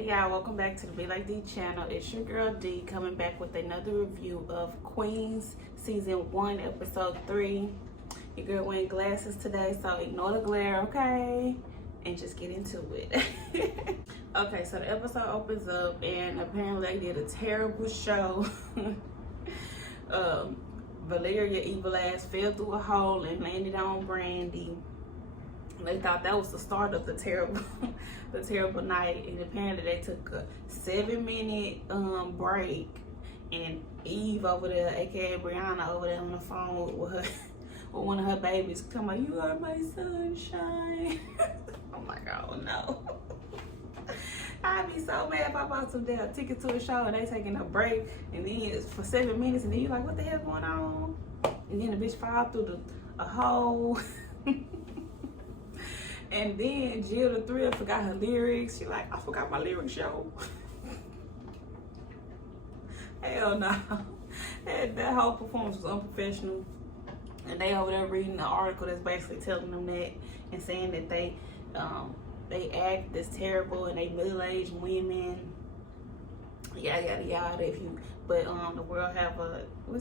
Hey y'all, welcome back to the Be Like D channel. It's your girl D coming back with another review of Queens season 1 episode 3. Your girl wearing glasses today, so ignore the glare, okay? And just get into it. Okay, so the episode opens up and apparently they did a terrible show. Valeria evil ass fell through a hole and landed on Brandy. They thought that was the start of the terrible the terrible night, and apparently they took a 7-minute break, and Eve over there, aka Brianna, over there on the phone with her with one of her babies, talking about, "You are my sunshine." I'm like, oh no. I'd be so mad if I bought some damn ticket to a show and they taking a break, and then it's for 7 minutes, and then you're like, what the hell going on? And then the bitch fall through a hole. And then Jill the Thrill forgot her lyrics. She like, I forgot my lyrics, yo. Hell no. That whole performance was unprofessional. And they over there reading the article that's basically telling them that and saying that they act as terrible and they middle-aged women. Yada yada yada. But the world have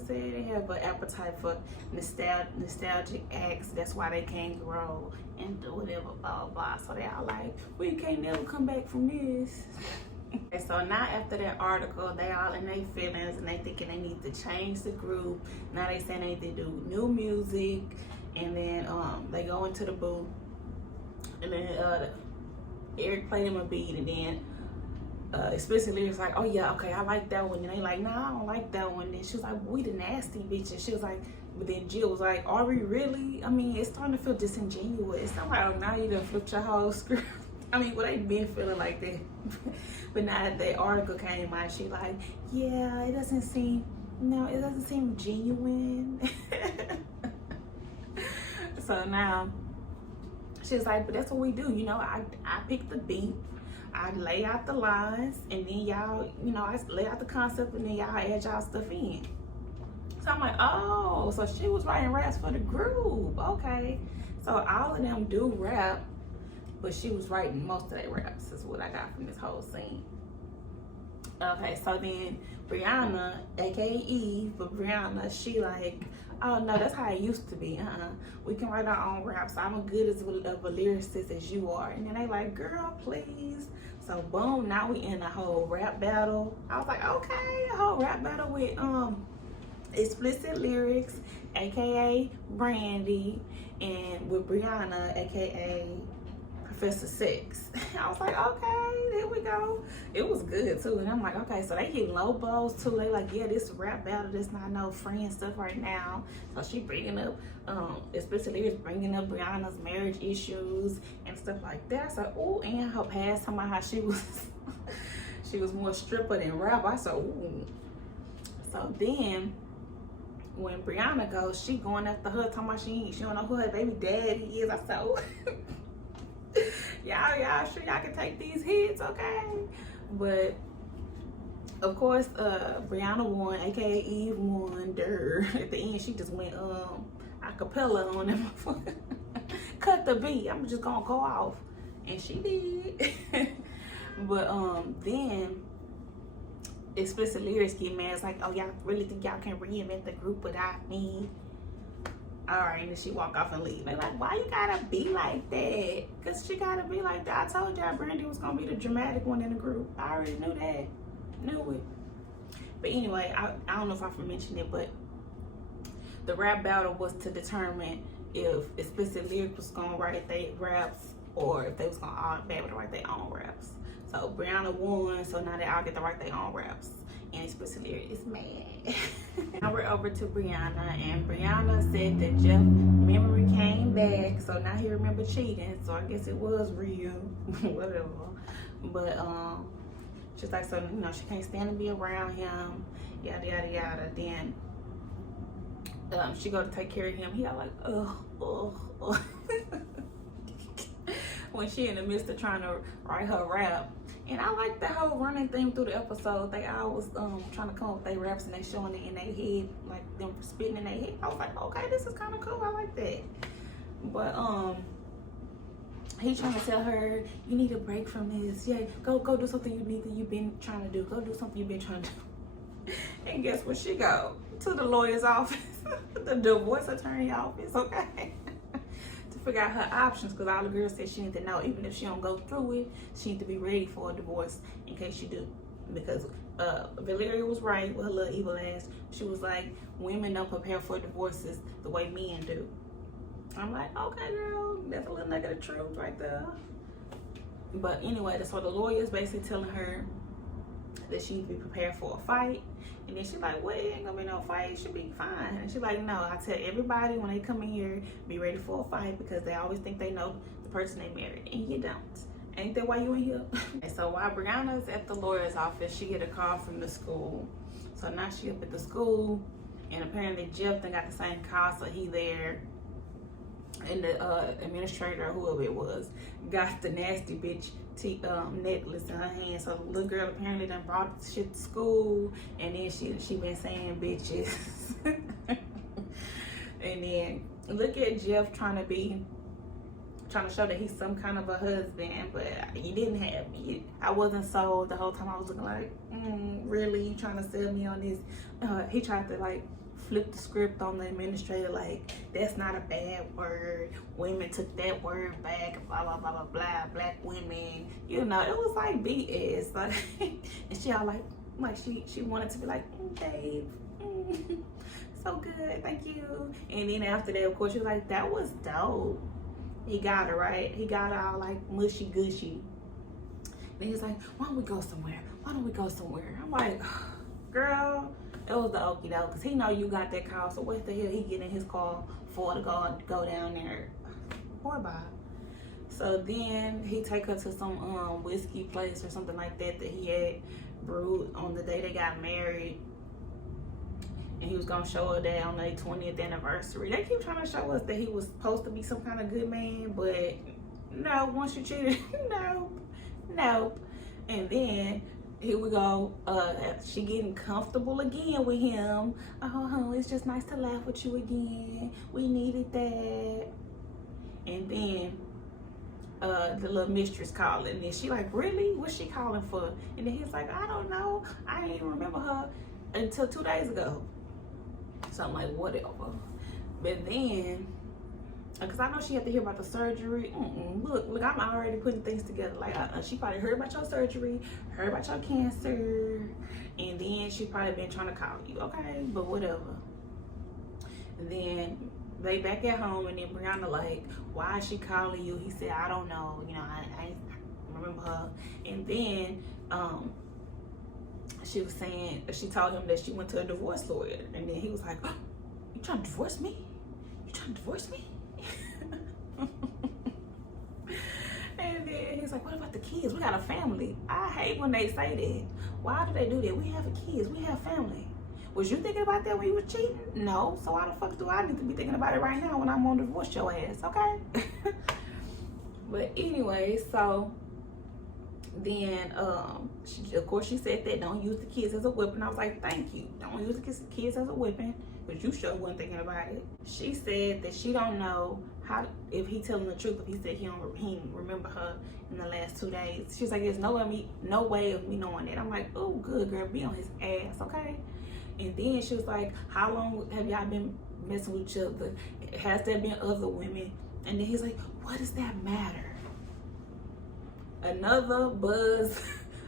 they have an appetite for nostalgic acts. That's why they can't grow and do whatever, blah blah blah. So they all like, we can't never come back from this. And so now after that article, they all in their feelings and they thinking they need to change the group. Now they saying they need to do new music, and then they go into the booth, and then Eric played him a beat, and then especially it's like, oh yeah, okay, I like that one. And they like, nah, I don't like that one. And she was like, we the nasty bitches. She was like, but then Jill was like, are we really? I mean, it's starting to feel disingenuous. I'm like, oh, now you done flipped your whole script. I mean, well, they been feeling like that. But now that the article came out, she like, yeah, it doesn't seem genuine. So now she's like, but that's what we do. You know, I pick the beat. I lay out the lines, and then y'all, you know, I lay out the concept, and then y'all add y'all stuff in. So I'm like, oh, so she was writing raps for the group. Okay. So all of them do rap, but she was writing most of their raps, is what I got from this whole scene. Okay, so then Brianna, aka Eve, but Brianna, she like, oh no, that's how it used to be. We can write our own raps. I'm as good of a lyricist as you are. And then they like, girl, please. So boom, now we in a whole rap battle. I was like, okay, a whole rap battle with explicit lyrics, aka Brandy, and with Brianna, aka Professor Sex. I was like, okay, there we go. It was good too. And I'm like, okay, so they hit low blows too. They like, yeah, this rap battle, this not no friend stuff right now. So she bringing up, especially is bringing up Brianna's marriage issues and stuff like that. So, ooh, and her past, talking about how she was, she was more stripper than rap. I said, ooh. So then, when Brianna goes, she going after her, talking about she don't know who her baby daddy is. I said, ooh. y'all sure y'all can take these hits, okay? But of course, Brianna won, aka Eve won. At the end, she just went a cappella on them. Cut the beat. I'm just gonna go off, and she did. But then explicit lyrics get mad. It's like, oh, y'all really think y'all can reinvent the group without me? All right, and then she walk off and leave. They're like, why you gotta be like that? Because she gotta be like that. I told y'all Brandy was gonna be the dramatic one in the group. I already knew that. Knew it. But anyway, I don't know if I mentioned it, but the rap battle was to determine if explicit lyrics was gonna write their raps or if they was gonna all be able to write their own raps. So Brianna won, so now they all get to write their own raps. And explicit lyrics is mad. Now we're over to Brianna, and Brianna said that Jeff's memory came back, so now he remembered cheating. So I guess it was real, whatever. But she's like, so you know, she can't stand to be around him, yada yada yada. Then she go to take care of him. He got like, ugh. When she in the midst of trying to write her rap. And I like that whole running theme through the episode. They always trying to come up with their raps and they showing it in their head, like them spitting in their head. I was like, okay, this is kind of cool. I like that. But He trying to tell her, you need a break from this. Yeah, go do something you've been trying to do. Go do something you've been trying to do. And guess where she go? To the lawyer's office, the divorce attorney office, okay? To figure out her options, because all the girls said she need to know, even if she don't go through it, she need to be ready for a divorce in case she do. Because Valeria was right with her little evil ass. She was like, women don't prepare for divorces the way men do. I'm like, okay, girl, that's a little nugget of truth right there. But anyway, so the lawyer is basically telling her that she needs to be prepared for a fight. And then she's like, well, it ain't gonna be no fight, it should be fine. And she's like, no, I tell everybody when they come in here, be ready for a fight, because they always think they know the person they married, and you don't. Ain't that why you in here? And so while Brianna's at the lawyer's office, she get a call from the school. So now she up at the school, and apparently Jeff done got the same call, so he there. And the administrator, whoever it was, got the nasty bitch necklace in her hand. So the little girl apparently done brought the shit to school, and then she been saying bitches. And then look at Jeff trying to show that he's some kind of a husband, but he didn't have me. I wasn't sold the whole time. I was looking like, really, you trying to sell me on this? He tried to like flip the script on the administrator, like, that's not a bad word, women took that word back, blah blah blah blah blah, black women, you know, it was like BS. Like, and she all like she wanted to be like, Dave, so good, thank you. And then after that, of course, she was like, that was dope. He got her right. He got her all like mushy gushy. And he's like, why don't we go somewhere? Why don't we go somewhere? I'm like, girl, it was the okie doke, because he know you got that call, so what the hell he get in his car for to go down there? Boy, bye. So then he take her to some whiskey place or something like that he had brewed on the day they got married. And he was gonna show her that on their 20th anniversary. They keep trying to show us that he was supposed to be some kind of good man, but no, once you cheated, nope. And then here we go, she getting comfortable again with him. Oh, it's just nice to laugh with you again. We needed that. And then the little mistress calling, and then she like, really? What's she calling for? And then he's like, I don't know. I didn't even remember her until 2 days ago. So I'm like, whatever. But then, because I know she had to hear about the surgery. Look, I'm already putting things together. Like, she probably heard about your surgery, heard about your cancer, and then she probably been trying to call you, okay? But whatever. And then they back at home, and then Brianna like, why is she calling you? He said, I don't know. You know, I remember her. And then she was saying, she told him that she went to a divorce lawyer. And then he was like, oh, you trying to divorce me? You trying to divorce me? And then he's like, what about the kids? We got a family. I hate when they say that. Why do they do that? We have kids. We have family. Was you thinking about that when you were cheating? No. So why the fuck do I need to be thinking about it right now when I'm gonna divorce your ass? Okay. But anyway, so then of course she said that don't use the kids as a weapon. I was like, thank you. Don't use the kids as a weapon, but you sure wasn't thinking about it. She said that she don't know how, if he telling the truth, if he said he didn't remember her in the last 2 days. She's like, there's no way of me knowing that. I'm like, oh, good girl, be on his ass, okay? And then she was like, how long have y'all been messing with each other? Has there been other women? And then he's like, what does that matter? Another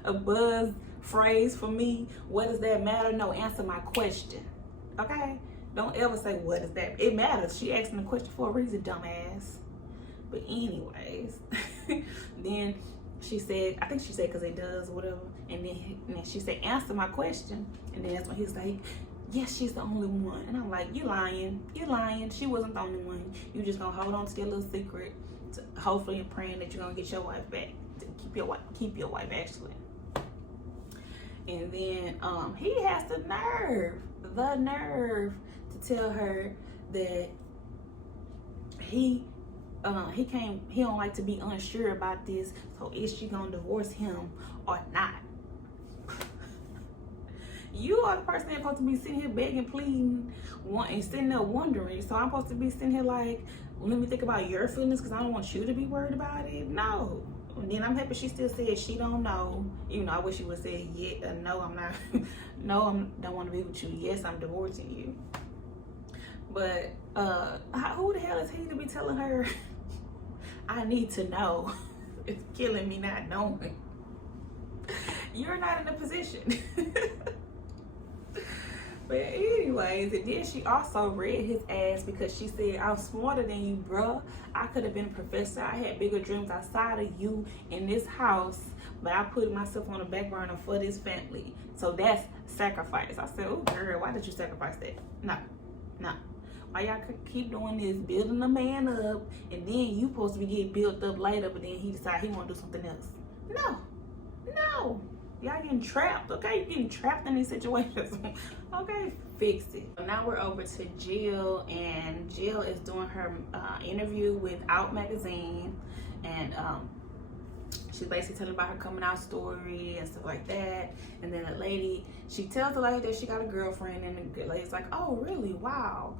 a buzz phrase for me. What does that matter? No, answer my question, okay? Don't ever say, what does that? It matters. She asking the question for a reason, dumbass. But anyways, then she said, I think she said, because it does, whatever. And then she said, answer my question. And then that's when he's like, yes, she's the only one. And I'm like, you're lying. You're lying. She wasn't the only one. You just gonna hold on to your little secret, hopefully and praying that you're gonna get your wife back. Keep your wife actually. And then he has the nerve to tell her that he don't like to be unsure about this, so is she gonna divorce him or not? You are the person that's supposed to be sitting here begging, pleading, and sitting there wondering. So I'm supposed to be sitting here like, well, let me think about your feelings because I don't want you to be worried about it. No. And then I'm happy she still said she don't know. Even though I wish she would say, yeah, no, I'm not. No, I don't want to be with you. Yes, I'm divorcing you. But who the hell is he to be telling her I need to know? It's killing me not knowing. You're not in a position. But anyways, and then she also read his ass because she said, I'm smarter than you, bruh. I could have been a professor. I had bigger dreams outside of you in this house, but I put myself on the back burner for this family. So that's sacrifice. I said, oh, girl, why did you sacrifice that? No. Why y'all keep doing this, building a man up, and then you supposed to be getting built up later, but then he decide he want to do something else? No. Y'all getting trapped, okay? You're getting trapped in these situations. Okay, fix it. Now we're over to Jill, and Jill is doing her interview with Out Magazine, and she's basically telling about her coming out story and stuff like that. And then the lady, she tells the lady that she got a girlfriend, and the lady's like, oh, really? Wow.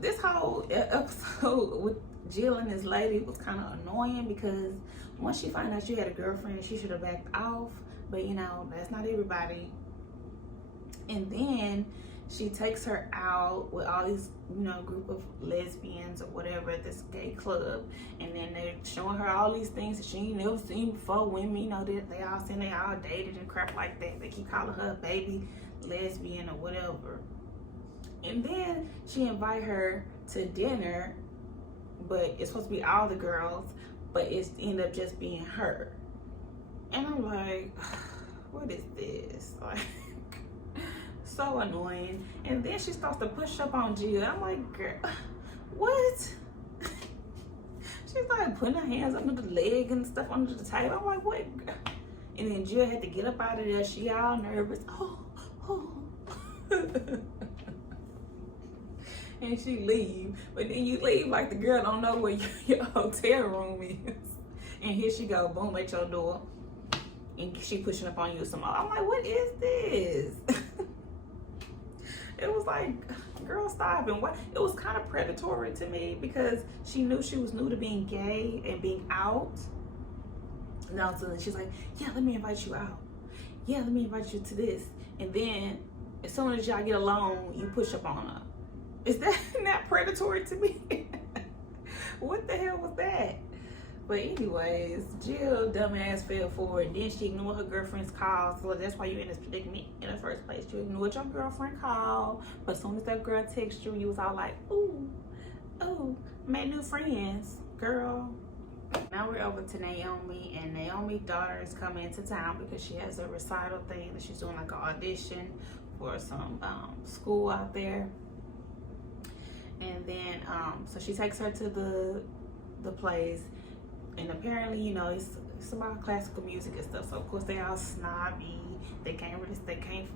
This whole episode with Jill and this lady was kind of annoying because once she found out she had a girlfriend, she should have backed off. But you know, that's not everybody. And then she takes her out with all these, you know, group of lesbians or whatever at this gay club. And then they're showing her all these things that she ain't never seen before. Women, you know, they all saying they all dated and crap like that. They keep calling her a baby lesbian or whatever. And then she invite her to dinner, but it's supposed to be all the girls, but it's end up just being her. And I'm like, what is this? Like, so annoying. And then she starts to push up on Jill. I'm like, girl, what? She's like putting her hands under the leg and stuff under the table. I'm like, what? And then Jill had to get up out of there. She all nervous. Oh. And she leave, but then you leave like the girl don't know where your hotel room is. And here she go, boom, at your door, and she pushing up on you some more. I'm like, what is this? It was like, girl, stop. And what? It was kind of predatory to me because she knew she was new to being gay and being out. And all of a sudden she's like, yeah, let me invite you out. Yeah, let me invite you to this. And then as soon as y'all get along, you push up on her. Is that not predatory to me? What the hell was that? But anyways, Jill, dumbass, fell for it. Then she ignored her girlfriend's calls. So that's why you're in this predicament in the first place. You ignored your girlfriend call. But as soon as that girl texted you, you was all like, ooh, made new friends, girl. Now we're over to Naomi, and Naomi's daughter is coming into town because she has a recital thing that she's doing, like an audition for some school out there. And then so she takes her to the place, and apparently, you know, it's about classical music and stuff. So of course they all snobby. They can't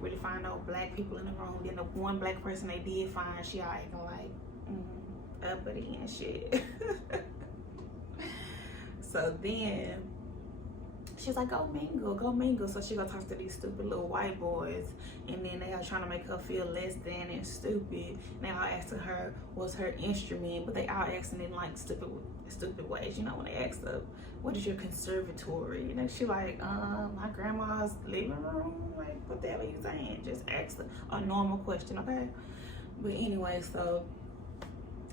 really find no black people in the room. Then the one black person they did find, she all acting like uppity and shit. So then she's like, go mingle. So she go talk to these stupid little white boys, and then they are trying to make her feel less than and stupid. And they all asking her what's her instrument, but they all asking in like stupid ways. You know, when they ask her, what is your conservatory? You know, she like, my grandma's living room. Like, what the hell are you saying? Just ask a normal question, okay? But anyway, so,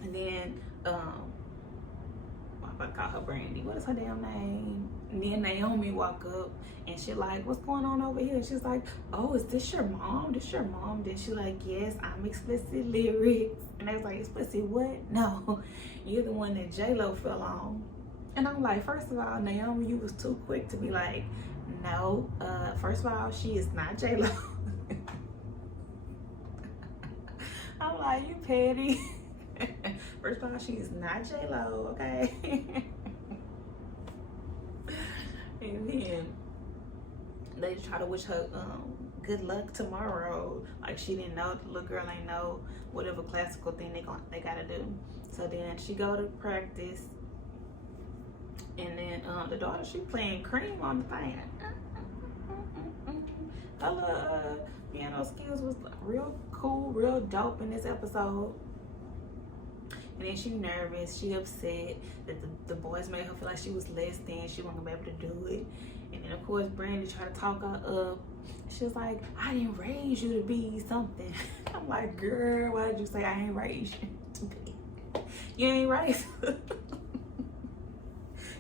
and then, I'm about to call her Brandy. What is her damn name? And then Naomi walk up and she like, what's going on over here? She's like, oh, is this your mom? This your mom? Then she like, yes, I'm explicit lyrics. And they was like, explicit what? No, you're the one that J-Lo fell on. And I'm like, first of all, Naomi, you was too quick to be like, no, first of all, she is not J-Lo. I'm like, you petty. First of all, she is not J-Lo, okay? And then they try to wish her good luck tomorrow. Like she didn't know, the little girl ain't know whatever classical thing they gotta do. So then she go to practice, and then the daughter, she playing Cream on the thing. Her little piano skills was real cool, real dope in this episode. And then she nervous, she upset that the boys made her feel like she was less than, she wasn't gonna be able to do it. And then of course Brandy tried to talk her up. She was like, I didn't raise you to be something. I'm like, girl, why did you say I ain't raised you to be? You ain't raised.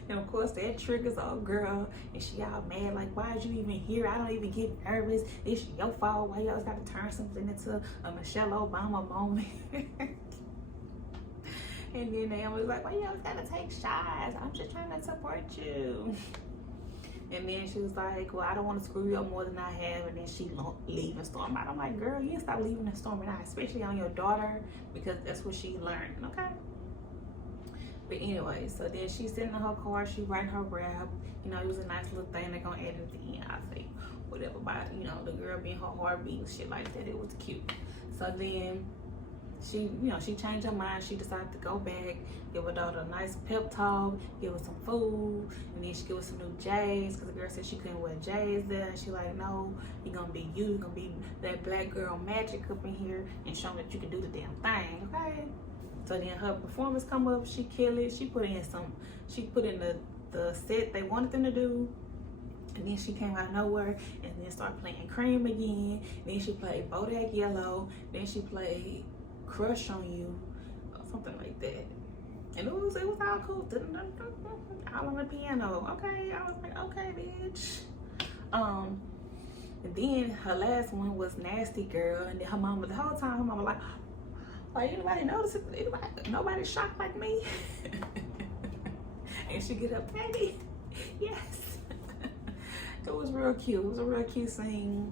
And of course that triggers old girl, and she all mad like, why did you even here? I don't even get nervous. It's your fault. Why you always got to turn something into a Michelle Obama moment? And then Naomi was like, why you always gotta take shots? I'm just trying to support you. And then she was like, well, I don't want to screw you up more than I have. And then she leave and storm out. I'm like, girl, you didn't stop leaving and storming out, especially on your daughter, because that's what she learned, okay? But anyway, so then she's sitting in her car, she writing her rap. You know, it was a nice little thing they're gonna add at the end, I think. Whatever about, you know, the girl being her heartbeat and shit like that. It was cute. So then she, you know, she changed her mind. She decided to go back, give her daughter a nice pep talk, give her some food, and then she give her some new J's, because the girl said she couldn't wear J's there. And she like, no, you're gonna be you, you're gonna be that black girl magic up in here and show that you can do the damn thing, okay? So then her performance come up, she kill it. She put in the set they wanted them to do. And then she came out of nowhere and then started playing Cream again. Then she played Bodak Yellow. Then she played Crush on You, or something like that. And it was all cool. All on the piano. Okay, I was like, okay, bitch. And then her last one was Nasty Girl. And then her mama, the whole time, her mama like, like, anybody notice it? Nobody shocked like me? And she get up, baby, yes. It was real cute. It was a real cute scene.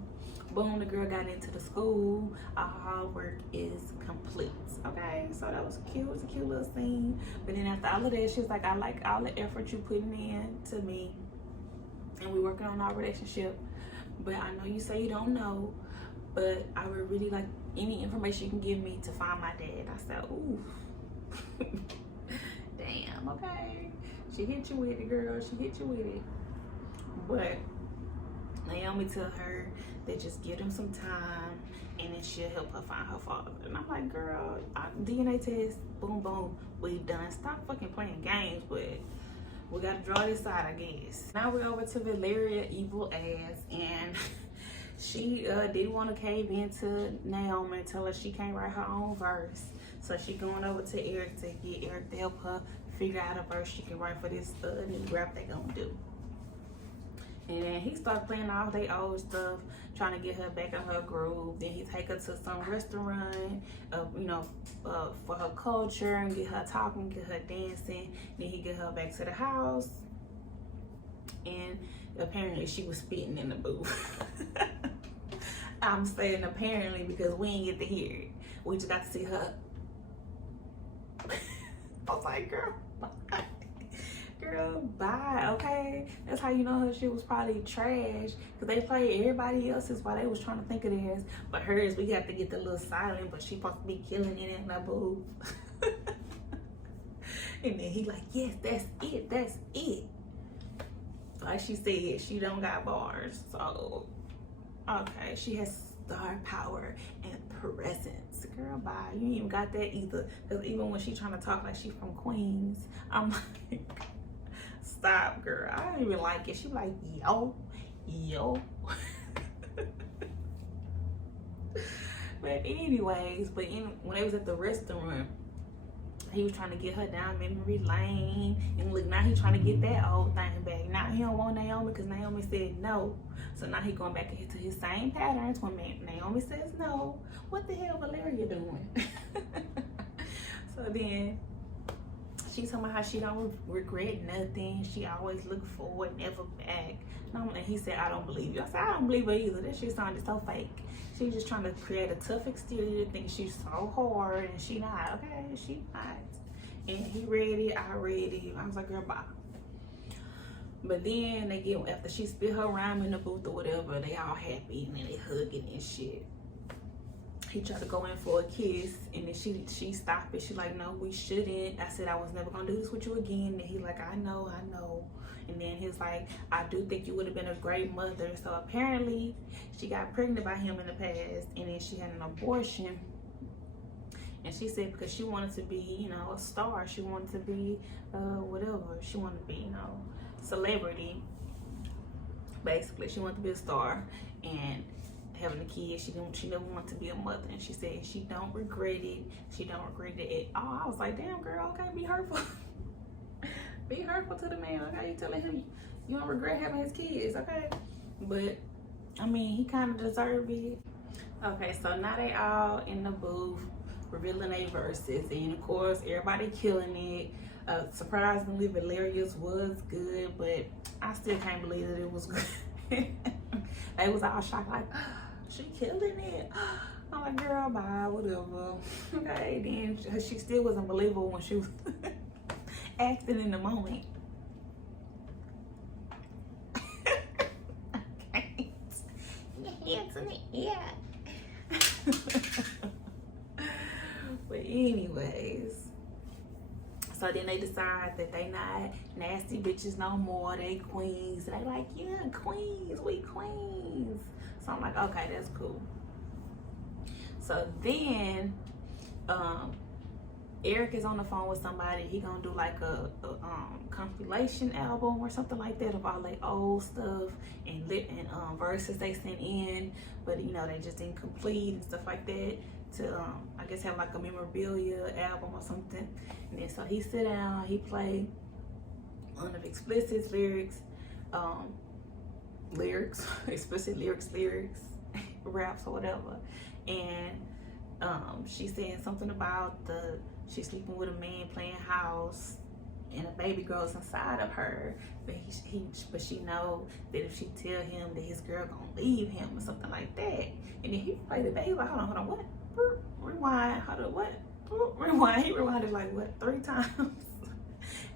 Boom, the girl got into the school. Our hard work is complete. Okay, so that was cute. It was a cute little scene. But then after all of that, she was like, I like all the effort you putting in to me. And we working on our relationship. But I know you say you don't know, but I would really like any information you can give me to find my dad. I said, ooh. Damn, okay. She hit you with it, girl. She hit you with it. But Naomi tell her that just give them some time and then she'll help her find her father. And I'm like, girl, DNA test, boom, boom, we done. Stop fucking playing games, but we gotta draw this out, I guess. Now we're over to Valeria, evil ass, and she didn't want to cave into Naomi and tell her she can't write her own verse. So she going over to Eric to get Eric to help her figure out a verse she can write for this new rap they gonna do. And then he started playing all they old stuff, trying to get her back in her groove. Then he take her to some restaurant, you know, for her culture and get her talking, get her dancing. Then he get her back to the house. And apparently she was spitting in the booth. I'm saying apparently because we ain't get to hear it. We just got to see her. I was like, girl, bye. Girl, bye, okay? That's how you know her shit was probably trash, because they played everybody else's while they was trying to think of theirs. But hers, we got to get the little silent, but she supposed to be killing it in that booth. And then he like, yes, that's it, that's it. Like she said, she don't got bars. So, okay, she has star power and presence. Girl, bye. You ain't even got that either. Because even when she trying to talk like she from Queens, I'm like, stop, girl. I don't even like it. She like, yo. But anyways, when they was at the restaurant, he was trying to get her down memory lane. And look, now he's trying to get that old thing back. Now he don't want Naomi because Naomi said no. So now he going back into his same patterns when Naomi says no. What the hell Valeria doing? So then she's talking about how she don't regret nothing. She always look forward, never back. And he said, I don't believe you. I said, I don't believe her either. That shit sounded so fake. She's just trying to create a tough exterior, thinking she's so hard, and she not. Okay, she not. And he read it, I read it. I was like, girl, bye. But then they get, after she spit her rhyme in the booth or whatever, they all happy and then they hugging and shit. He tried to go in for a kiss, and then she stopped it. She like, no, we shouldn't. I said I was never gonna do this with you again. And he like, I know. And then he was like, I do think you would have been a great mother. So apparently she got pregnant by him in the past, and then she had an abortion. And she said because she wanted to be, you know, a star. She wanted to be whatever. She wanted to be, you know, celebrity. Basically, she wanted to be a star. And having a kid, she never wanted to be a mother. And she said she don't regret it. She don't regret it at all. I was like, damn girl, okay, be hurtful. Be hurtful to the man, okay? You telling him you don't regret having his kids, okay? But I mean, he kind of deserved it. Okay, so now they all in the booth revealing their verses, and of course everybody killing it. Surprisingly, Valeria's was good, but I still can't believe that it was good. They was all shocked, like, she killing it. I'm like, girl, bye, whatever. Okay, then she still wasn't believable when she was acting in the moment. Okay. Your hands in the air. But anyways, so then they decide that they not nasty bitches no more. They queens. They like, yeah, queens. We queens. So I'm like, okay, that's cool. So then Eric is on the phone with somebody. He gonna do like a compilation album or something like that of all their old stuff and verses they sent in, but you know they just didn't complete and stuff like that. To I guess have like a memorabilia album or something. And then so he sit down, he play one of explicit lyrics, explicit lyrics, raps or whatever. And she's saying something about she's sleeping with a man playing house and a baby girl's inside of her, but she know that if she tell him that his girl gonna leave him or something like that. And then he played the baby like, hold on, what? Rewind, what? Rewind. He rewinded like what, 3 times.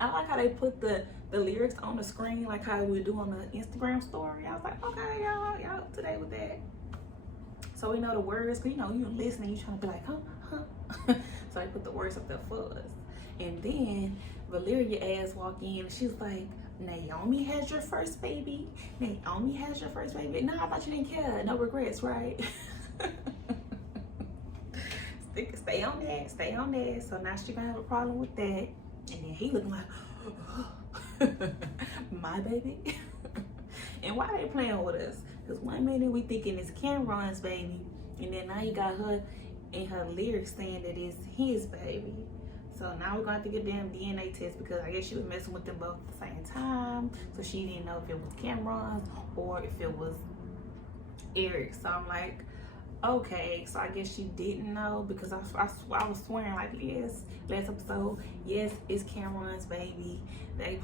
I like how they put the lyrics on the screen like how we do on the Instagram story. I was like, okay, y'all up to date with that. So we know the words, cause you know you listening, you trying to be like, huh. So they put the words up there for us. And then Valeria ass walk in and she's like, Naomi has your first baby. Naomi has your first baby. No, I thought you didn't care. No regrets, right? Stay on that. So now she gonna have a problem with that. And then he looking like, my baby. And why they playing with us? Because one minute we thinking it's Cameron's baby, and then now you got her in her lyrics saying that it's his baby. So now we're going to have to get a damn DNA test because I guess she was messing with them both at the same time. So she didn't know if it was Cameron's or if it was Eric. So I'm like, okay, so I guess she didn't know because I was swearing like, yes, last episode, yes, it's Cameron's baby.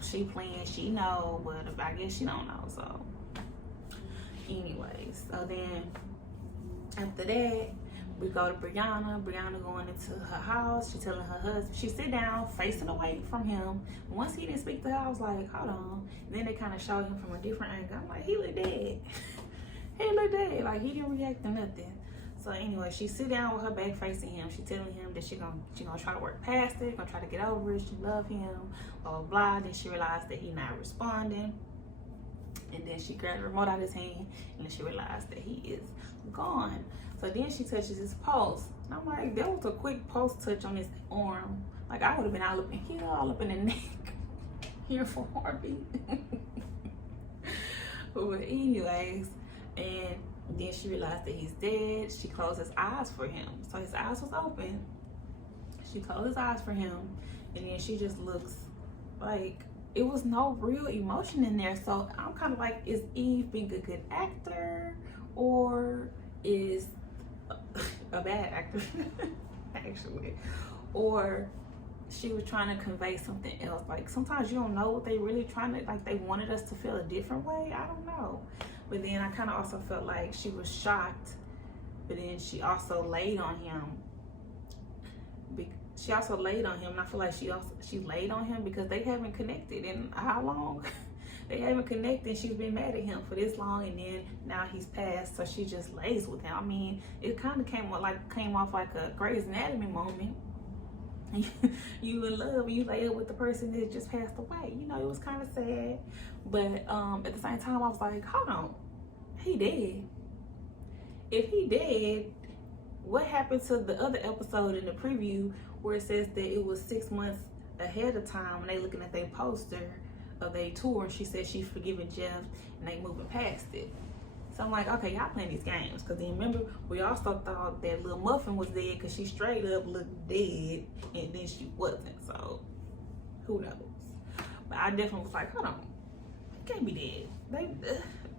She playing, she know, but I guess she don't know. So anyways, so then after that, we go to Brianna going into her house. She telling her husband, she sit down facing away from him. Once he didn't speak to her, I was like, hold on. And then they kind of showed him from a different angle. I'm like, he looked dead. He looked dead, like he didn't react to nothing. So anyway, she sit down with her back facing him. She telling him that she gonna try to work past it, gonna try to get over it. She love him, blah blah blah. Then she realized that he not responding, and then she grabbed the remote out of his hand, and then she realized that he is gone. So then she touches his pulse, and I'm like, that was a quick pulse touch on his arm. Like I would have been all up in here, all up in the neck, here for heartbeat. But anyways, and then she realized that he's dead. She closed his eyes for him. So his eyes was open. She closed his eyes for him. And then she just looks like it was no real emotion in there. So I'm kind of like, is Eve being a good actor or is a bad actor, actually? Or she was trying to convey something else. Like sometimes you don't know what they really trying to, like they wanted us to feel a different way. I don't know. But then I kind of also felt like she was shocked, but then she also laid on him. She also laid on him, and I feel like she laid on him because they haven't connected in how long? they haven't connected. She's been mad at him for this long, and then now he's passed, so she just lays with him. I mean, it kind of came off like a Grey's Anatomy moment. You in love, you lay up with the person that just passed away. You know, it was kind of sad, but at the same time, I was like, hold on, he dead. If he dead, what happened to the other episode in the preview where it says that it was 6 months ahead of time and they looking at their poster of their tour, and she said she's forgiving Jeff and they moving past it. So I'm like, okay, y'all playing these games. Because then remember, we also thought that little Muffin was dead because she straight up looked dead and then she wasn't. So who knows? But I definitely was like, hold on, it can't be dead.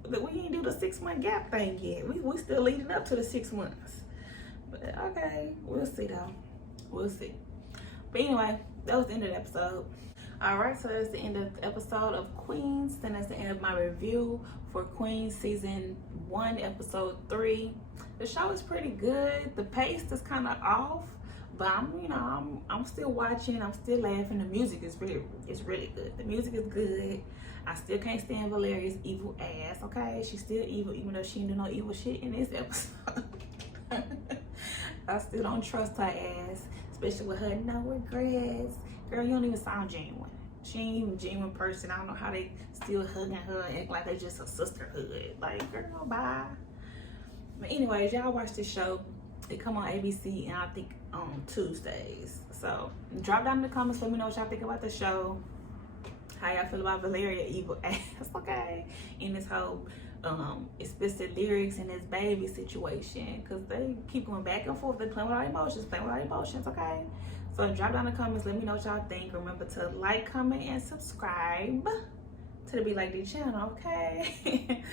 We ain't do the 6 month gap thing yet. We still leading up to the 6 months. But okay, we'll see though. We'll see. But anyway, that was the end of the episode. Alright, so that's the end of the episode of Queens. Then that's the end of my review for Queens season 1, episode 3. The show is pretty good. The pace is kind of off, but I'm still watching. I'm still laughing. The music is really good. The music is good. I still can't stand Valeria's evil ass. Okay, she's still evil, even though she didn't do no evil shit in this episode. I still don't trust her ass, especially with her no regrets. Girl, you don't even sound genuine. She ain't even a genuine person. I don't know how they still hugging her and act like they just a sisterhood. Like, girl, bye. But anyways, y'all watch this show. It come on ABC and I think on Tuesdays. So drop down in the comments, let me know what y'all think about the show. How y'all feel about Valeria evil ass, okay? In this whole explicit lyrics and this baby situation, because they keep going back and forth. They playing with our emotions, okay? So drop down in the comments, let me know what y'all think. Remember to like, comment, and subscribe to the Be Like Dee channel, okay?